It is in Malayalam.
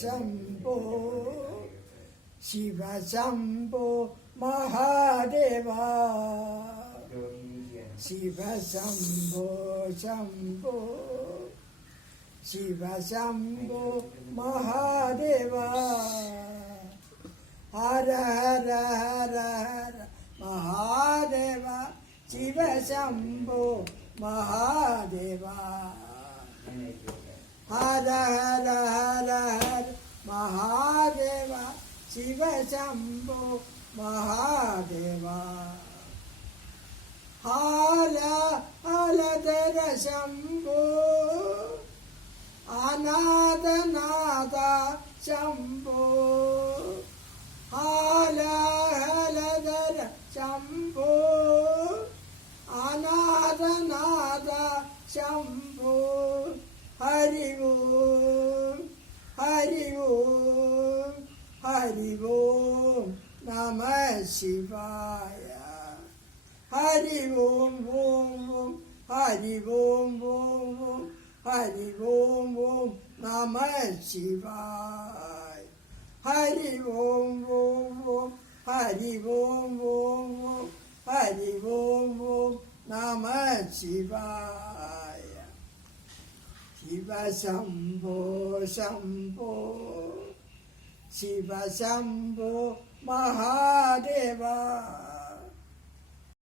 ശംഭോ ശിവ ശംഭോ മഹാദേവ ശിവ ശംഭോ ശംഭോ ശിവ ശംഭോ മഹാദേവ ഹര ഹര ഹര ഹര മഹാദേവ ശിവ ശംഭോ മഹാദേവ ഹര ഹര ഹര ഹര മഹാദേവ ശിവ ശംഭോ മഹാദേവ ഹാല ഹലധര ശംഭോ അനാഥനാഥ ശംഭോ ഹാല ഹലധര ശംഭോ അനാഥനാഥ ശംഭോ ഹരി ഓം ഹരി ഓം ഹരി ഓം നമ ശിവായ ഹരി ഓം ഓം ഓം ഹരി ഓം ഓം ഓം ഹരി ഓം ഓം നമ ശിവായ ഹരി ഓം ഓം ഓം ഹരി ഓം ഓം ഓം ഹരി ഓം ഓം നമ ശിവായ ശിവ ശംഭോ ശംഭോ ശിവ ശംഭോ മഹാദേവ